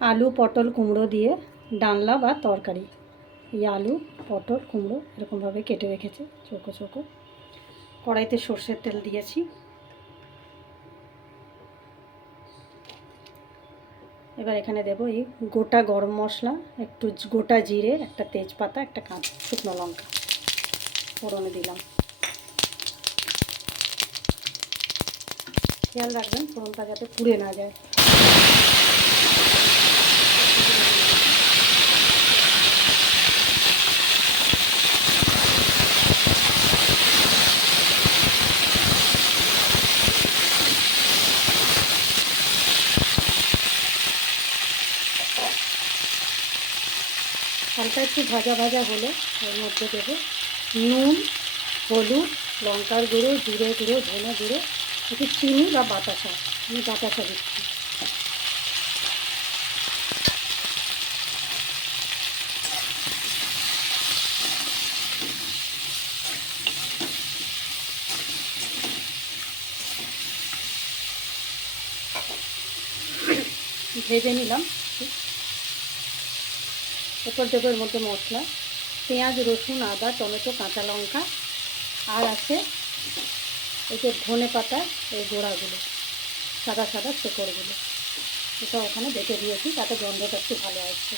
আলু পটল কুমড়ো দিয়ে ডালনা বা তরকারি। এই আলু পটল কুমড়ো এরকমভাবে কেটে রেখেছে চৌকো চৌকো। কড়াইতে সর্ষের তেল দিয়েছি। এবার এখানে দেব এই গোটা গরম মশলা, একটু গোটা জিরে, একটা তেজপাতা, একটা শুকনো লঙ্কা ফোড়নে দিলাম। খেয়াল রাখবেন ফোড়নটা যাতে পুড়ে না যায়। হালকা একটু ভাজা ভাজা হলে এর মধ্যে দেব নুন, হলুদ, লঙ্কার গুঁড়ো, জিরে গুঁড়ো, ধনে গুঁড়ো, একটু চিনি বা বাতাসা। আমি বাতাসা দিচ্ছি। ভেজে নিলাম। এরপর দেবো এর মধ্যে মশলা, পেঁয়াজ, রসুন, আদা, টমেটো, কাঁচা লঙ্কা, আর আছে এই যে ধনে পাতা, এই গোড়াগুলো, সাদা সাদা শেকড়গুলো, এটা ওখানে বেটে দিয়েছি, তাতে গন্ধটা একটু ভালো আসছে।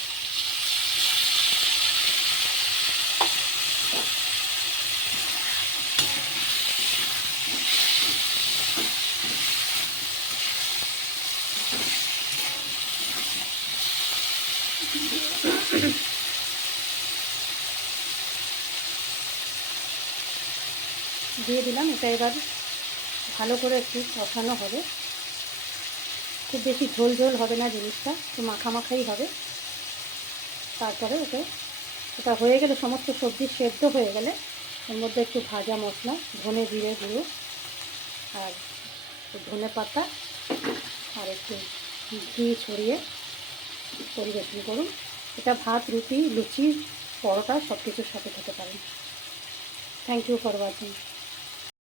দিয়ে দিলাম। এটা এবার ভালো করে একটু কষানো হবে। খুব বেশি ঝোল ঝোল হবে না, জিনিসটা একটু মাখামাখাই হবে। তারপরে এটা হয়ে গেলে, সমস্ত সবজি সেদ্ধ হয়ে গেলে, এর মধ্যে একটু ভাজা মশলা, ধনে জিরে গুঁড়ো, আর ধনে পাতা, আর একটু ঘি ছড়িয়ে পরিবেশন করুন। এটা ভাত, রুটি, লুচি, পরোটা সব কিছুর সাথে খেতে পারেন। Thank you for watching.